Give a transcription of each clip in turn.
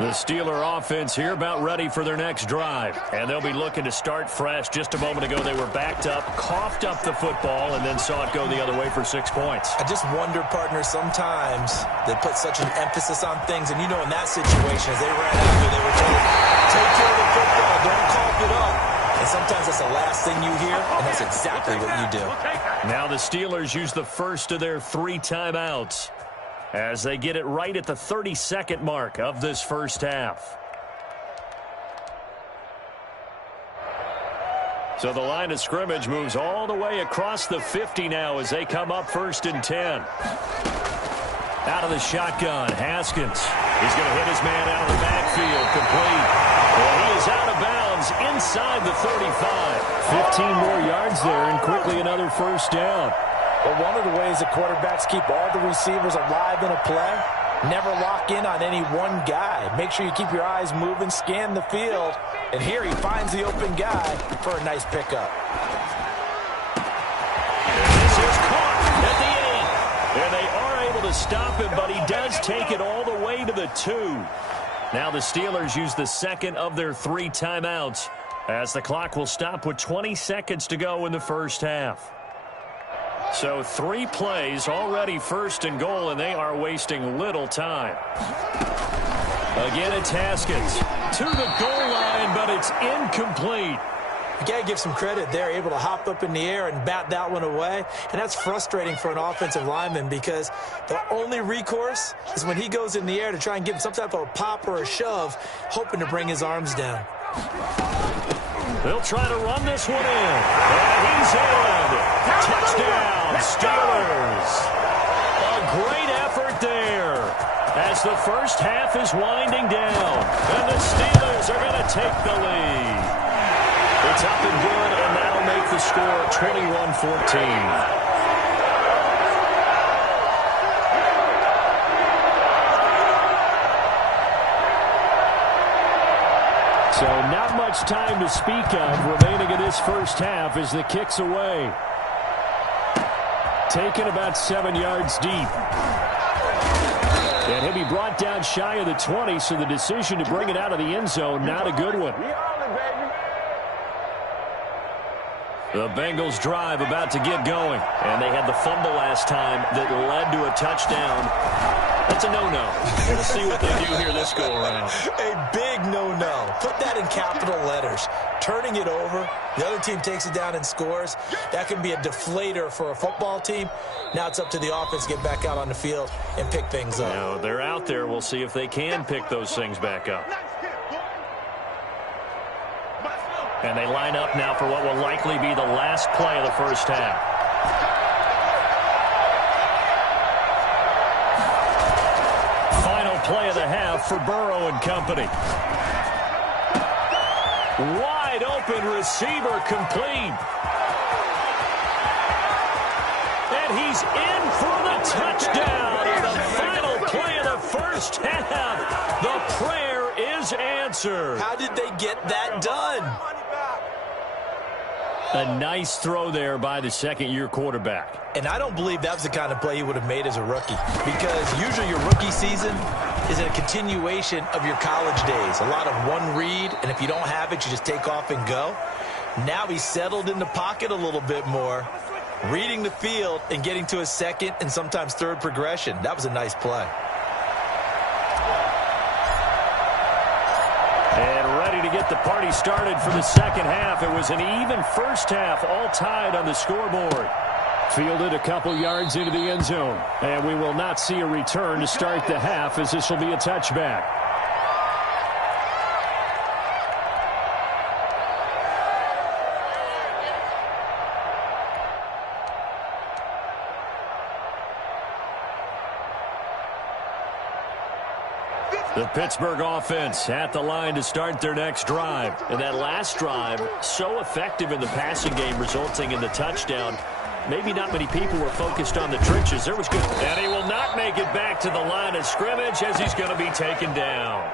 The Steeler offense here about ready for their next drive. And they'll be looking to start fresh. Just a moment ago, they were backed up, coughed up the football, and then saw it go the other way for 6 points. I just wonder, partner, sometimes they put such an emphasis on things. And, you know, in that situation, as they ran out there, they were told, take care of the football, don't cough it up. And sometimes that's the last thing you hear, and that's exactly what you do. Now the Steelers use the first of their 3 timeouts as they get it right at the 32nd mark of this first half. So the line of scrimmage moves all the way across the 50 now as they come up 1st and 10. Out of the shotgun, Haskins. He's going to hit his man out of the backfield, complete. Well, he is out of bounds inside the 35. 15 more yards there and quickly another first down. Well, one of the ways the quarterbacks keep all the receivers alive in a play, never lock in on any one guy. Make sure you keep your eyes moving, scan the field, and here he finds the open guy for a nice pickup. This is caught at the 8. And they are able to stop him, but he does take it all the way to the 2. Now the Steelers use the second of their 3 timeouts as the clock will stop with 20 seconds to go in the first half. So 3 plays, already 1st and goal, and they are wasting little time. Again, it's Haskins to the goal line, but it's incomplete. You got to give some credit. They're able to hop up in the air and bat that one away, and that's frustrating for an offensive lineman because the only recourse is when he goes in the air to try and give him some type of a pop or a shove, hoping to bring his arms down. They'll try to run this one in. And he's in. Touchdown, Steelers. A great effort there as the first half is winding down. And the Steelers are going to take the lead. It's up and good, and that'll make the score 21-14. So not much time to speak of remaining in this first half as the kick's away. Taken about 7 yards deep. And he'll be brought down shy of the 20, so the decision to bring it out of the end zone, not a good one. The Bengals drive about to get going. And they had the fumble last time that led to a touchdown. That's a no-no. We'll see what they do here this go-around. A big no-no. Put that in capital letters. Turning it over, the other team takes it down and scores. That can be a deflator for a football team. Now it's up to the offense to get back out on the field and pick things up. Now, they're out there. We'll see if they can pick those things back up. And they line up now for what will likely be the last play of the first half. Play of the half for Burrow and company. Wide open receiver complete. And he's in for the touchdown. The final play of the first half. The prayer is answered. How did they get that done? A nice throw there by the second-year quarterback. And I don't believe that was the kind of play he would have made as a rookie. Because usually your rookie season is a continuation of your college days. A lot of one read, and if you don't have it, you just take off and go. Now he's settled in the pocket a little bit more, reading the field and getting to a second and sometimes third progression. That was a nice play. And ready to get the party started for the second half. It was an even first half, all tied on the scoreboard. Fielded a couple yards into the end zone. And we will not see a return to start the half as this will be a touchback. The Pittsburgh offense at the line to start their next drive. And that last drive, so effective in the passing game, resulting in the touchdown. Maybe not many people were focused on the trenches. There was good. And he will not make it back to the line of scrimmage as he's going to be taken down.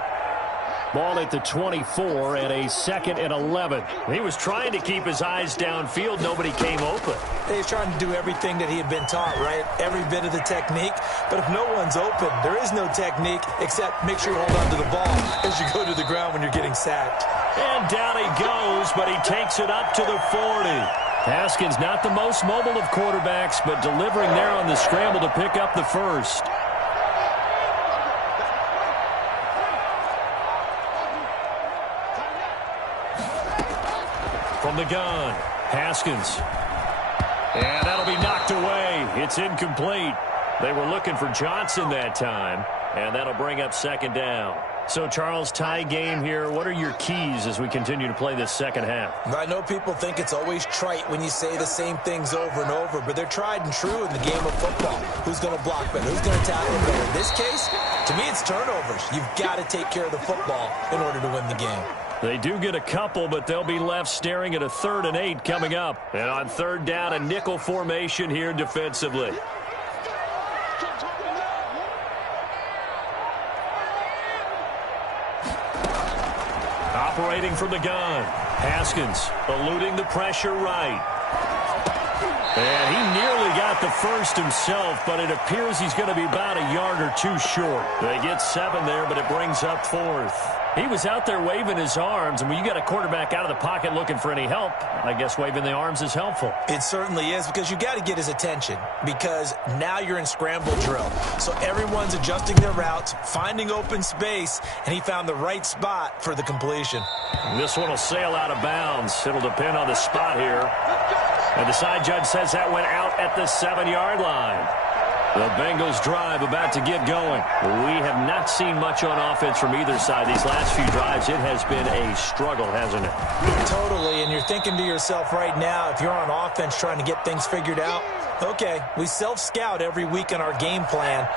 Ball at the 24 and a 2nd and 11. He was trying to keep his eyes downfield. Nobody came open. He's trying to do everything that he had been taught, right? Every bit of the technique. But if no one's open, there is no technique except make sure you hold on to the ball as you go to the ground when you're getting sacked. And down he goes, but he takes it up to the 40. Haskins not the most mobile of quarterbacks, but delivering there on the scramble to pick up the first. From the gun, Haskins. And that'll be knocked away. It's incomplete. They were looking for Johnson that time, and that'll bring up 2nd down. So, Charles, tie game here. What are your keys as we continue to play this second half? I know people think it's always trite when you say the same things over and over, but they're tried and true in the game of football. Who's going to block better? Who's going to tackle better? In this case, to me, it's turnovers. You've got to take care of the football in order to win the game. They do get a couple, but they'll be left staring at a 3rd and 8 coming up. And on 3rd down, a nickel formation here defensively. Operating from the gun. Haskins eluding the pressure right. And he nearly got the first himself, but it appears he's going to be about a yard or 2 short. They get 7 there, but it brings up 4th. He was out there waving his arms, and when you got a quarterback out of the pocket looking for any help, I guess waving the arms is helpful. It certainly is, because you got to get his attention, because now you're in scramble drill. So everyone's adjusting their routes, finding open space, and he found the right spot for the completion. This one will sail out of bounds. It'll depend on the spot here. And the side judge says that went out at the 7-yard line. The Bengals drive about to get going. We have not seen much on offense from either side these last few drives. It has been a struggle, hasn't it? Totally, and you're thinking to yourself right now, if you're on offense trying to get things figured out, okay, we self-scout every week in our game plan.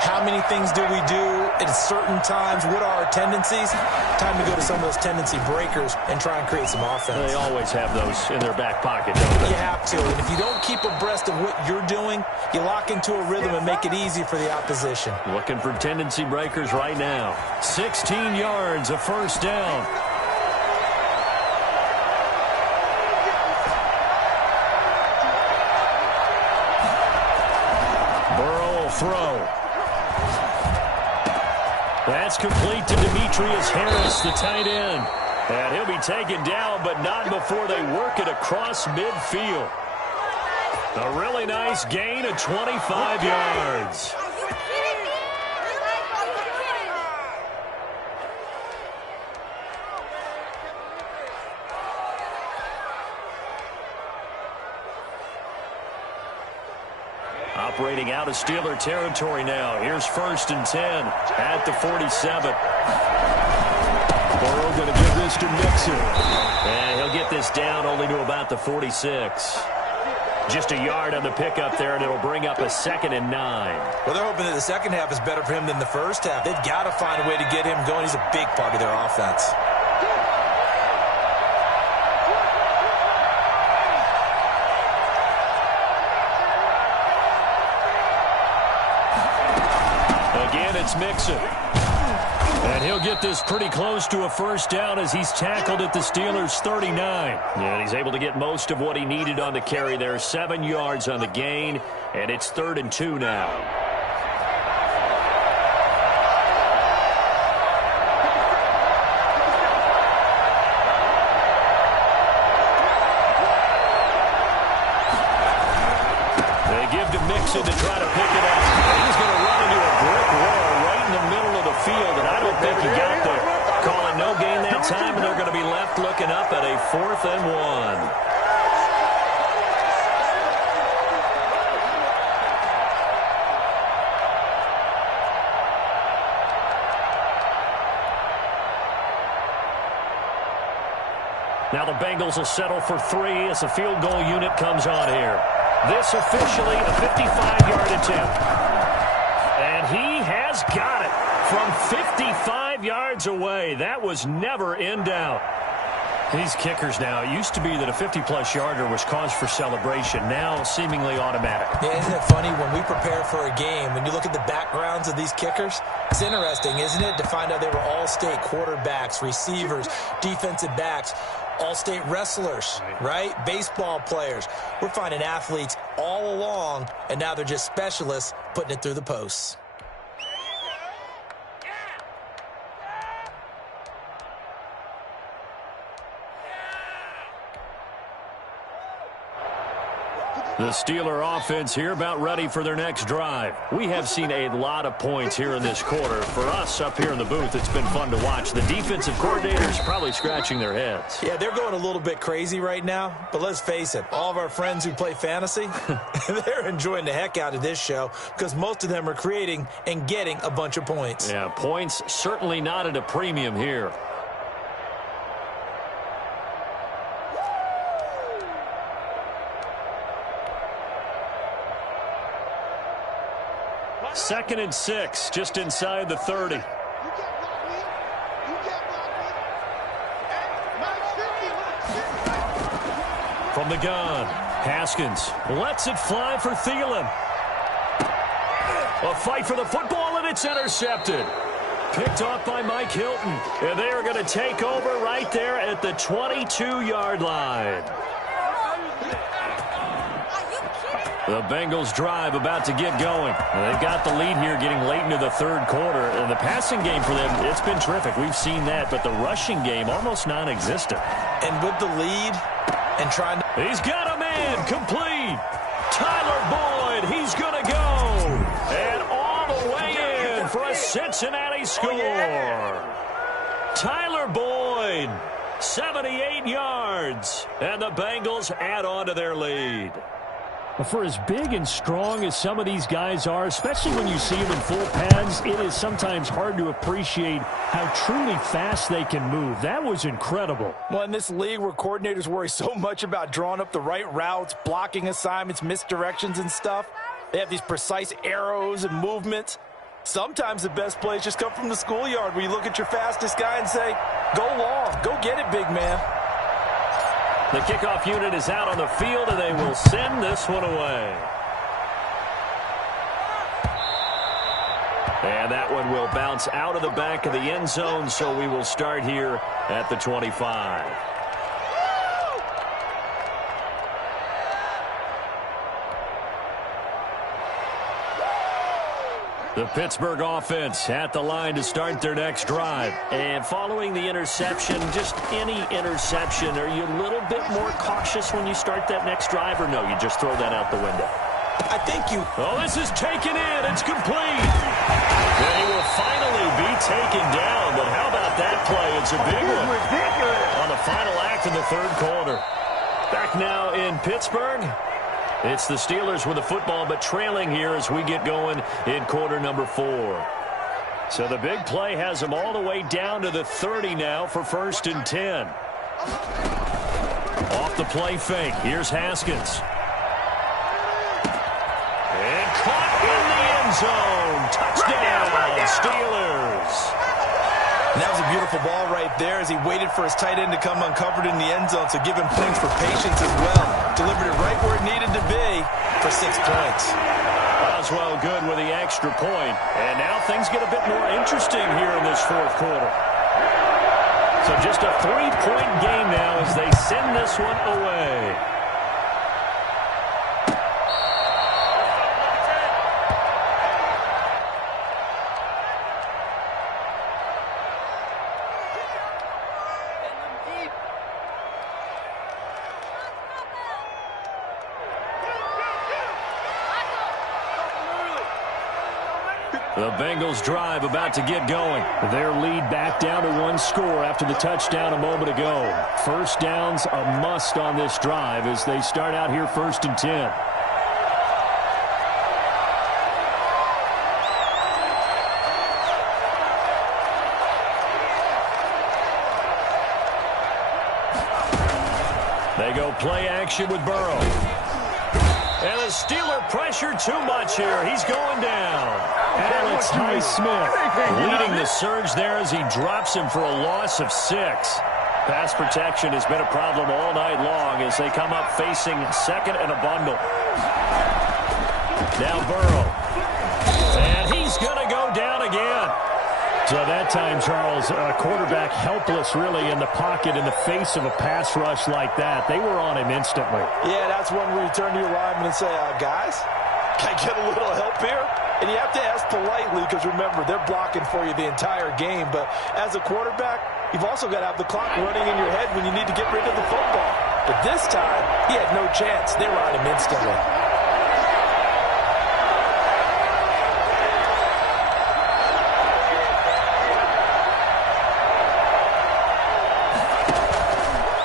How many things do we do at certain times? What are our tendencies? Time to go to some of those tendency breakers and try and create some offense. They always have those in their back pocket, don't they? You have to. And if you don't keep abreast of what you're doing, you lock into a rhythm and make it easy for the opposition. Looking for tendency breakers right now. 16 yards, a 1st down. Burrow will throw. That's complete to Demetrius Harris, the tight end. And he'll be taken down, but not before they work it across midfield. A really nice gain of 25 yards. Operating out of Steeler territory now. Here's 1st and 10 at the 47. Burrow going to give this to Mixon. And he'll get this down only to about the 46. Just a yard on the pickup there, and it'll bring up a 2nd and 9. Well, they're hoping that the second half is better for him than the first half. They've got to find a way to get him going. He's a big part of their offense. Again, it's Mixon. And he'll get this pretty close to a 1st down as he's tackled at the Steelers' 39. And he's able to get most of what he needed on the carry there. 7 yards on the gain, and it's 3rd and 2 now. They give to Mixon to try to pick it up. He's going to run into a brick wall right in the middle of the field, and I don't think he got there. Calling no gain that time, and they're going to be left looking up at a 4th and 1. Now the Bengals will settle for 3 as the field goal unit comes on here. This officially a 55-yard attempt. And he has got it from 55 yards away. That was never in doubt. These kickers now, it used to be that a 50-plus yarder was cause for celebration. Now, seemingly automatic. Yeah, isn't it funny when we prepare for a game, when you look at the backgrounds of these kickers, it's interesting, isn't it, to find out they were all-state quarterbacks, receivers, defensive backs, all-state wrestlers, right? Baseball players. We're finding athletes all along, and now they're just specialists putting it through the posts. The Steeler offense here about ready for their next drive. We have seen a lot of points here in this quarter. For us up here in the booth, it's been fun to watch. The defensive coordinators probably scratching their heads. Yeah, they're going a little bit crazy right now, but let's face it, all of our friends who play fantasy, they're enjoying the heck out of this show because most of them are creating and getting a bunch of points. Yeah, points certainly not at a premium here. Second and 6, just inside the 30. From the gun, Haskins lets it fly for Thielen. A fight for the football, and it's intercepted. Picked off by Mike Hilton. And they are going to take over right there at the 22-yard line. The Bengals drive about to get going. They've got the lead here getting late into the third quarter. And the passing game for them, it's been terrific. We've seen that. But the rushing game, almost non-existent. And with the lead and trying to... He's got a man complete. Tyler Boyd, he's going to go. And all the way in for a Cincinnati score. Tyler Boyd, 78 yards. And the Bengals add on to their lead. For as big and strong as some of these guys are, especially when you see them in full pads, it is sometimes hard to appreciate how truly fast they can move. That was incredible. Well, in this league where coordinators worry so much about drawing up the right routes, blocking assignments, misdirections and stuff, they have these precise arrows and movements. Sometimes the best plays just come from the schoolyard where you look at your fastest guy and say, go long, go get it, big man. The kickoff unit is out on the field, and they will send this one away. And that one will bounce out of the back of the end zone, so we will start here at the 25. The Pittsburgh offense at the line to start their next drive. And following the interception, just any interception, are you a little bit more cautious when you start that next drive, or no, you just throw that out the window? I think you... Oh, this is taken in. It's complete. And he will finally be taken down. But how about that play? It's a big one. Ridiculous. On the final act of the third quarter. Back now in Pittsburgh. It's the Steelers with the football, but trailing here as we get going in quarter number 4. So the big play has them all the way down to the 30 now for 1st and 10. Off the play fake. Here's Haskins. And caught in the end zone. Touchdown, Steelers. And that was a beautiful ball right there as he waited for his tight end to come uncovered in the end zone, so give him points for patience as well. Delivered it right where it needed to be for 6 points. Boswell good with the extra point. And now things get a bit more interesting here in this fourth quarter. So just a 3-point game now as they send this one away. The Bengals drive about to get going. Their lead back down to 1 score after the touchdown a moment ago. First down's a must on this drive as they start out here 1st and 10. They go play action with Burrow. And the Steeler pressure too much here. He's going down. Alex Highsmith leading the surge there as he drops him for a loss of 6. Pass protection has been a problem all night long as they come up facing second and a bundle. Now Burrow. And he's going to go down again. So that time, Charles, quarterback helpless really in the pocket in the face of a pass rush like that. They were on him instantly. Yeah, that's when we turn to your lineman and say, guys, can I get a little help here? And you have to ask politely because, remember, they're blocking for you the entire game. But as a quarterback, you've also got to have the clock running in your head when you need to get rid of the football. But this time, he had no chance. They were on him instantly.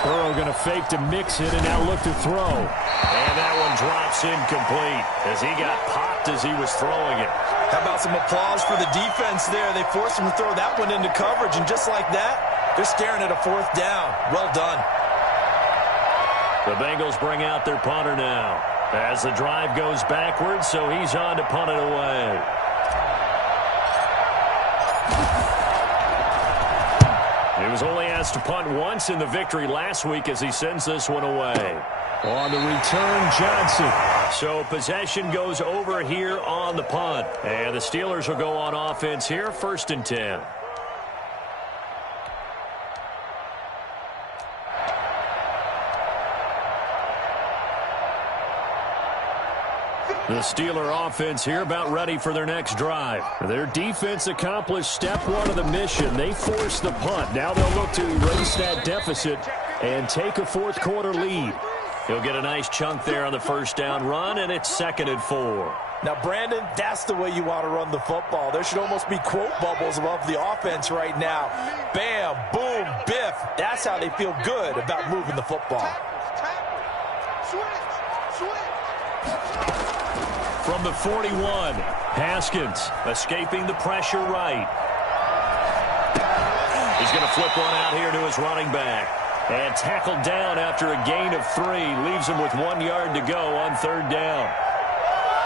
Burrow going to fake to mix it and now look to throw. And that one drops incomplete as he got popped as he was throwing it. How about some applause for the defense there? They forced him to throw that one into coverage, and just like that, they're staring at a fourth down. Well done. The Bengals bring out their punter now as the drive goes backwards, so he's on to punt it away. He was only asked to punt once in the victory last week as he sends this one away. On the return, Johnson. So possession goes over here on the punt. And the Steelers will go on offense here, 1st and 10. The Steeler offense here about ready for their next drive. Their defense accomplished step one of the mission. They forced the punt. Now they'll look to erase that deficit and take a fourth quarter lead. He'll get a nice chunk there on the first down run, and it's 2nd and 4. Now, Brandon, that's the way you want to run the football. There should almost be quote bubbles above the offense right now. Bam, boom, biff. That's how they feel good about moving the football. From the 41, Haskins escaping the pressure right. He's going to flip one out here to his running back. And tackled down after a gain of 3. Leaves him with 1 yard to go on 3rd down.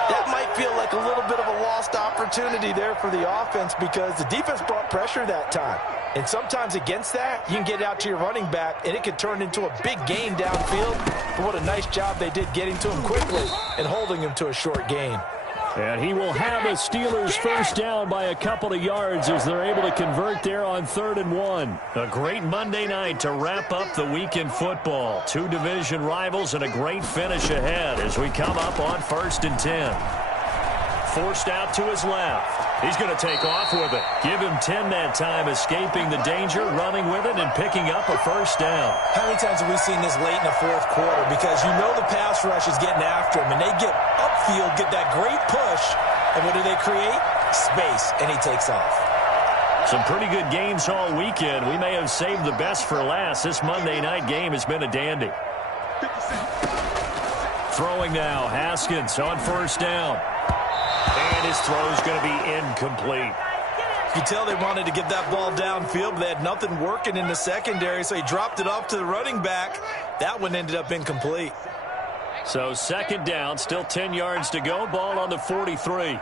That might feel like a little bit of a lost opportunity there for the offense because the defense brought pressure that time. And sometimes against that, you can get out to your running back, and it can turn into a big gain downfield. But what a nice job they did getting to him quickly and holding him to a short gain. And he will have a Steelers first down by a couple of yards as they're able to convert there on 3rd and 1. A great Monday night to wrap up the week in football. 2 division rivals and a great finish ahead as we come up on 1st and 10. Forced out to his left. He's going to take off with it. Give him 10 that time, escaping the danger, running with it, and picking up a first down. How many times have we seen this late in the fourth quarter? Because you know the pass rush is getting after him, and they get upfield, get that great push, and what do they create? Space, and he takes off. Some pretty good games all weekend. We may have saved the best for last. This Monday night game has been a dandy. Throwing now, Haskins on 1st down. And his throw is going to be incomplete. You tell they wanted to get that ball downfield, but they had nothing working in the secondary, so he dropped it off to the running back. That one ended up incomplete. So 2nd down, still 10 yards to go. Ball on the 43.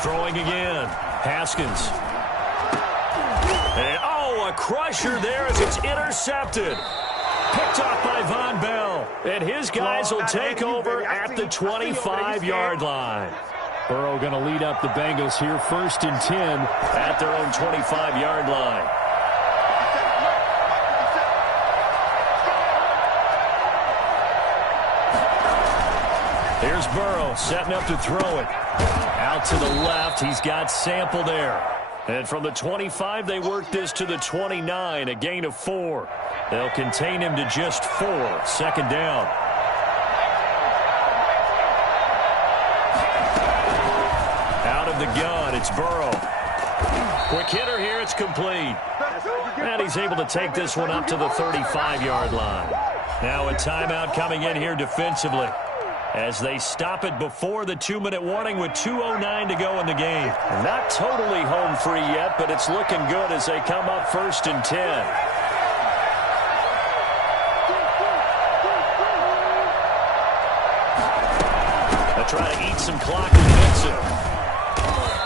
Throwing again. Haskins. And, a crusher there as it's intercepted. Picked off by Von Bell. And his guys will take over at the 25-yard line. Burrow going to lead up the Bengals here, 1st and 10 at their own 25-yard line. Here's Burrow setting up to throw it. Out to the left, he's got Sample there. And from the 25, they work this to the 29, a gain of 4. They'll contain him to just 4. 2nd down. Out of the gun, it's Burrow. Quick hitter here, it's complete. And he's able to take this one up to the 35-yard line. Now a timeout coming in here defensively as they stop it before the 2-minute warning with 2:09 to go in the game. Not totally home free yet, but it's looking good as they come up 1st and 10. They'll try to eat some clock with Mixon.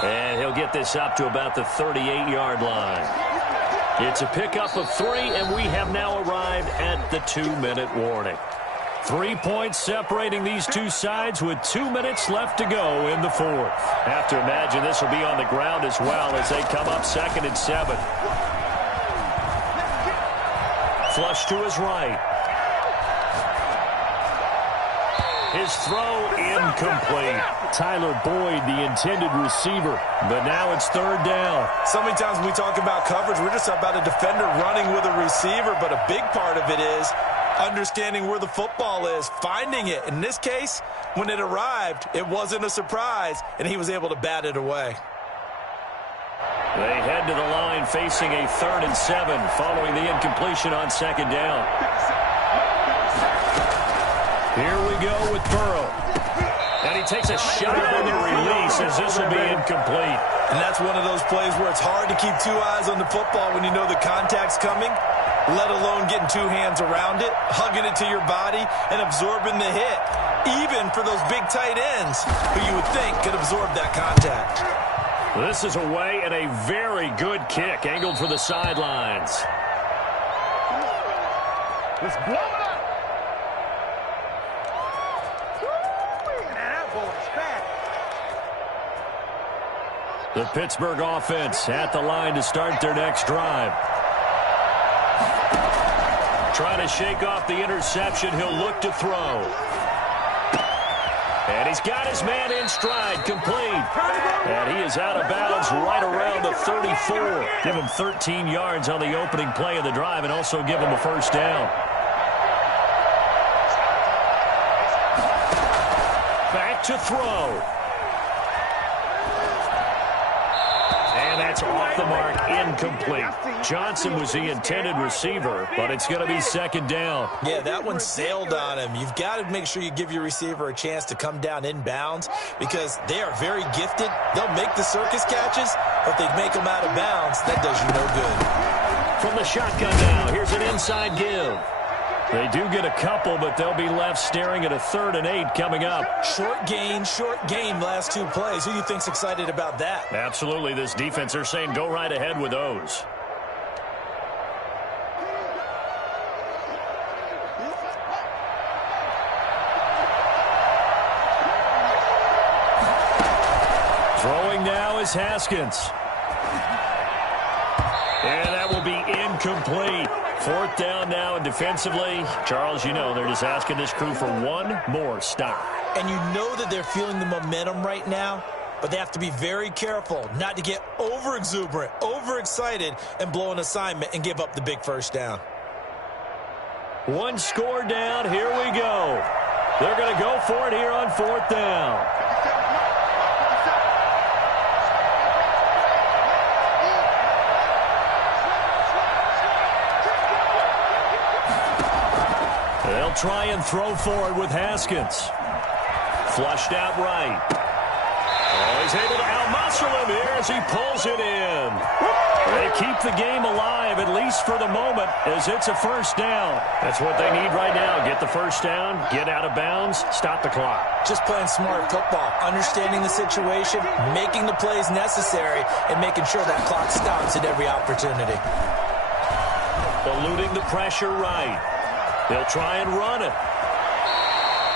And he'll get this up to about the 38-yard line. It's a pickup of 3, and we have now arrived at the 2-minute warning. 3 points separating these two sides with 2 minutes left to go in the fourth. Have to imagine this will be on the ground as well as they come up 2nd and 7. Flush to his right. His throw incomplete. Tyler Boyd, the intended receiver, but now it's 3rd down. So many times when we talk about coverage, we're just about a defender running with a receiver, but a big part of it is understanding where the football is, finding it. In this case, when it arrived, it wasn't a surprise, and he was able to bat it away. They head to the line facing a 3rd and 7 following the incompletion on 2nd down. Here we go with Burrow. And he takes a shot on the release as this will be incomplete. And that's one of those plays where it's hard to keep 2 eyes on the football when you know the contact's coming, let alone getting 2 hands around it, hugging it to your body, and absorbing the hit, even for those big tight ends who you would think could absorb that contact. This is away and a very good kick angled for the sidelines. Let's blow it up. The Pittsburgh offense at the line to start their next drive. Trying to shake off the interception. He'll look to throw. And he's got his man in stride, complete. And he is out of bounds right around the 34. Give him 13 yards on the opening play of the drive and also give him a 1st down. Back to throw. And that's off the mark, incomplete. Johnson was the intended receiver, but it's going to be 2nd down. Yeah, that one sailed on him. You've got to make sure you give your receiver a chance to come down inbounds because they are very gifted. They'll make the circus catches, but they make them out of bounds. That does you no good. From the shotgun now, here's an inside give. They do get a couple, but they'll be left staring at a 3rd and 8 coming up. Short game last 2 plays. Who do you think's excited about that? Absolutely. This defense, they're saying go right ahead with those. Throwing now is Haskins. And that will be incomplete. 4th down now, and defensively, Charles, you know, they're just asking this crew for one more stop. And you know that they're feeling the momentum right now, but they have to be very careful not to get over-exuberant, over-excited, and blow an assignment and give up the big 1st down. 1 score down, here we go. They're going to go for it here on 4th down. They'll try and throw for it with Haskins. Flushed out right. Oh, he's able to out-muscle him here as he pulls it in. They keep the game alive, at least for the moment, as it's a 1st down. That's what they need right now. Get the 1st down, get out of bounds, stop the clock. Just playing smart football, understanding the situation, making the plays necessary, and making sure that clock stops at every opportunity. Eluding the pressure right. They'll try and run it.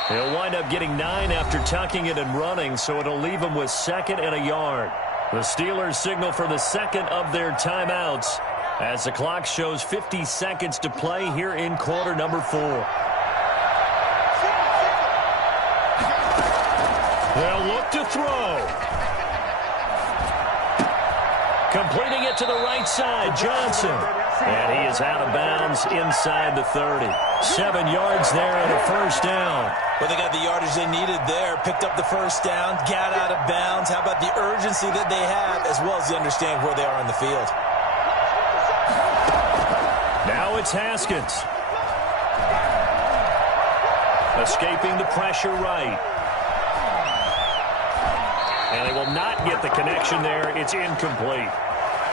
He'll wind up getting 9 after tucking it and running, so it'll leave him with 2nd and a yard. The Steelers signal for the 2nd of their timeouts as the clock shows 50 seconds to play here in quarter number 4. They'll look to throw. Completing it to the right side, Johnson. And he is out of bounds inside the 30. 7 yards there and a 1st down. Well, they got the yardage they needed there, picked up the 1st down, got out of bounds. How about the urgency that they have, as well as they understand where they are on the field? Now it's Haskins. Escaping the pressure right. And they will not get the connection there. It's incomplete.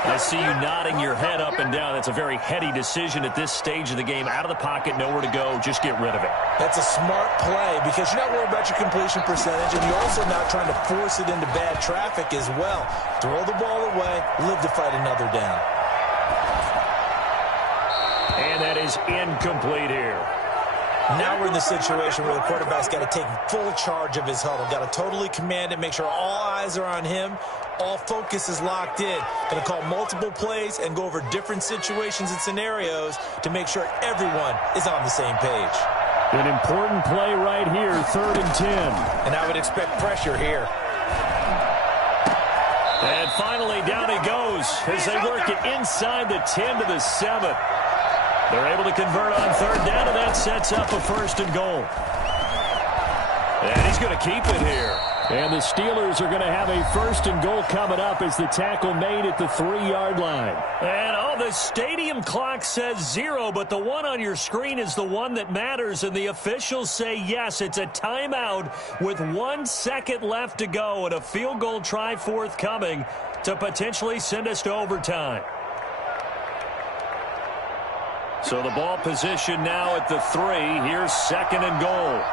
I see you nodding your head up and down. That's a very heady decision at this stage of the game. Out of the pocket, nowhere to go. Just get rid of it. That's a smart play because you're not worried about your completion percentage, and you're also not trying to force it into bad traffic as well. Throw the ball away, live to fight another down. And that is incomplete here. Now we're in the situation where the quarterback's got to take full charge of his huddle. Got to totally command it, make sure all eyes are on him. All focus is locked in. Going to call multiple plays and go over different situations and scenarios to make sure everyone is on the same page. An important play right here, 3rd and 10. And I would expect pressure here. And finally, down he goes as they work it inside the 10 to the 7. They're able to convert on 3rd down, and that sets up a 1st and goal. And he's going to keep it here. And the Steelers are going to have a 1st and goal coming up as the tackle made at the 3-yard line. And, the stadium clock says 0, but the one on your screen is the one that matters, and the officials say yes, it's a timeout with 1 second left to go and a field goal try forthcoming to potentially send us to overtime. So the ball position now at the 3. Here's 2nd and goal.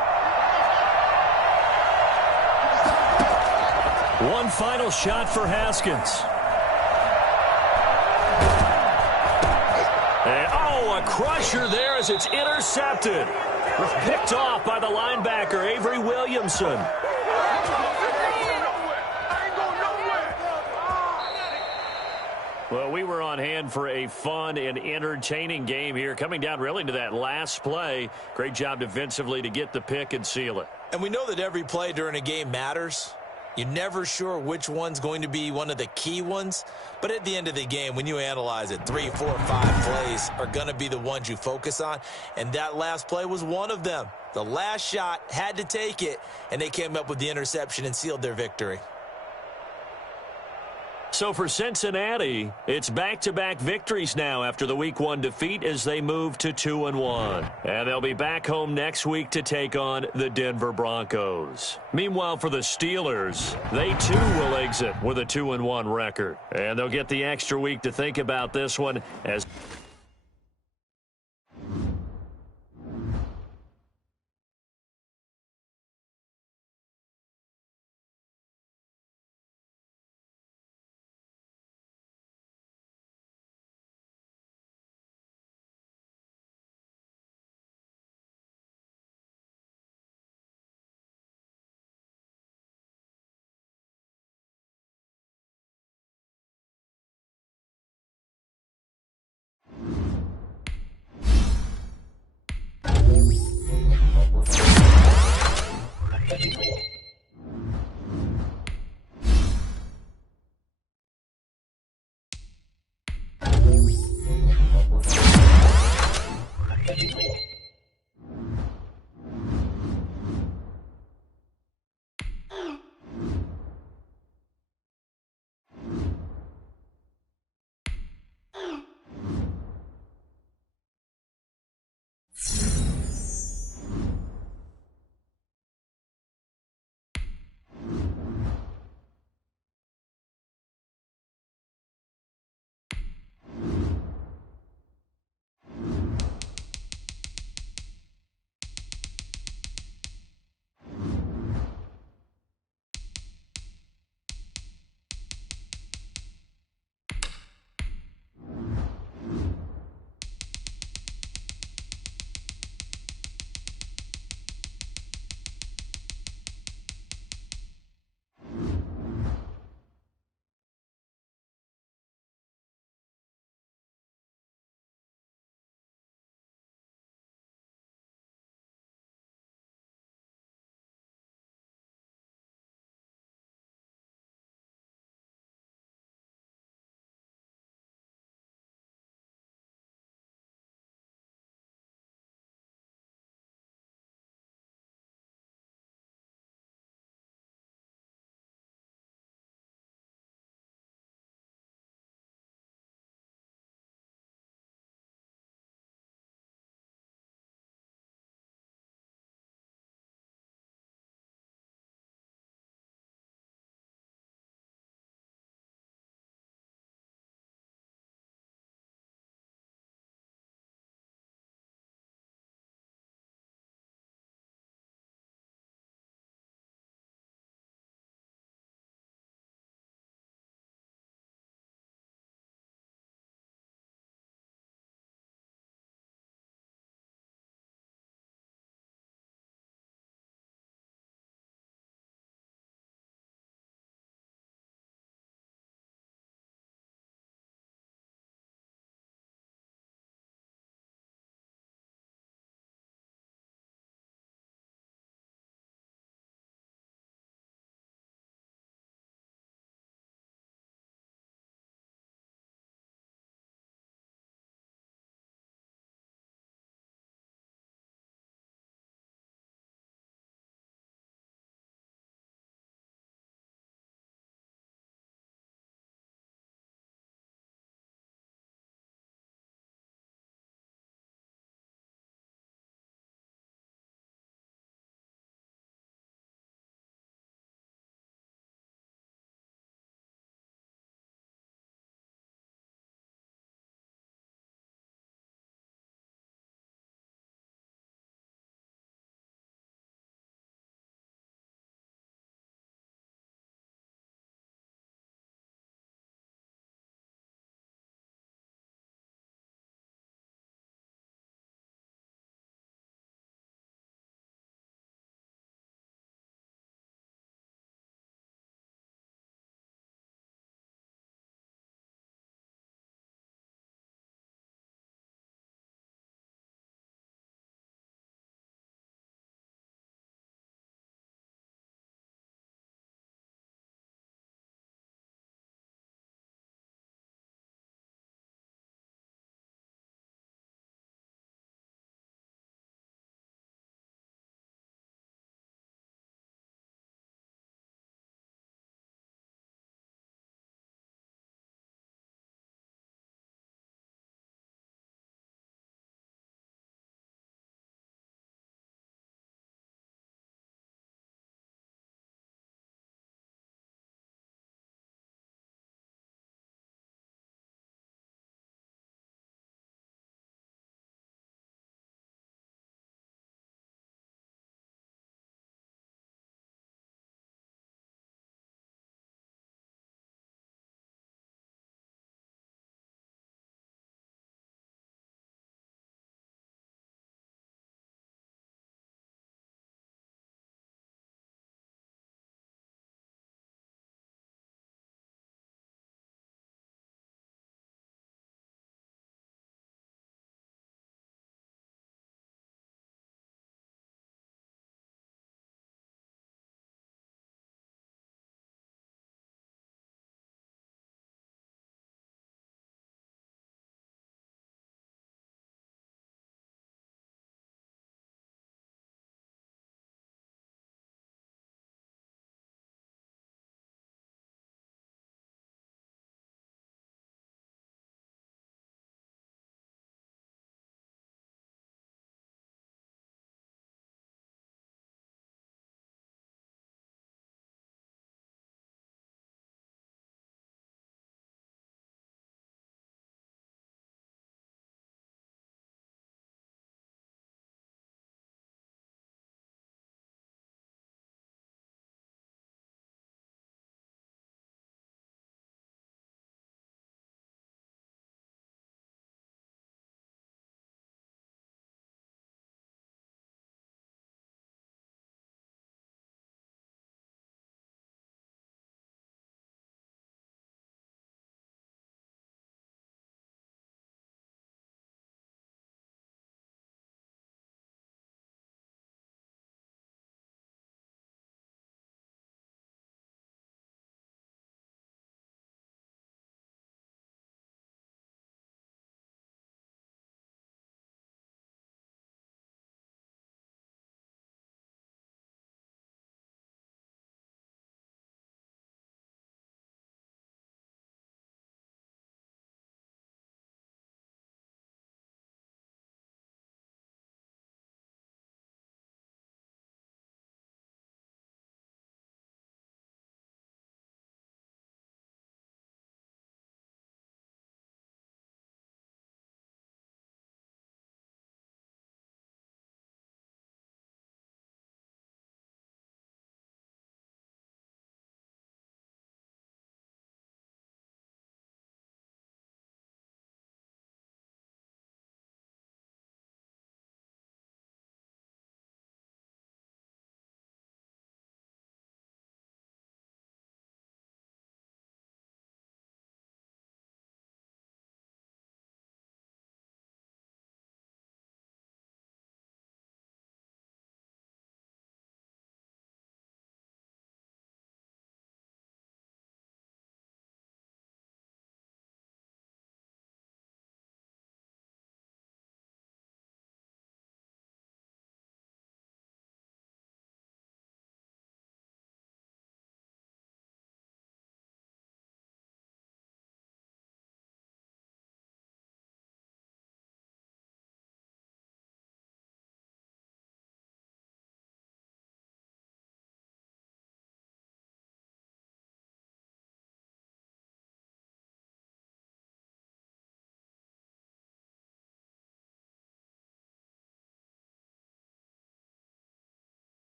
One final shot for Haskins. And, a crusher there as it's intercepted. Picked off by the linebacker, Avery Williamson. Well, we were on hand for a fun and entertaining game here, coming down really to that last play. Great job defensively to get the pick and seal it. And we know that every play during a game matters. You're never sure which one's going to be one of the key ones. But at the end of the game, when you analyze it, 3, 4, 5 plays are going to be the ones you focus on. And that last play was one of them. The last shot had to take it, and they came up with the interception and sealed their victory. So for Cincinnati, it's back-to-back victories now after the Week 1 defeat as they move to 2-1. And they'll be back home next week to take on the Denver Broncos. Meanwhile, for the Steelers, they too will exit with a 2-1 record. And they'll get the extra week to think about this one as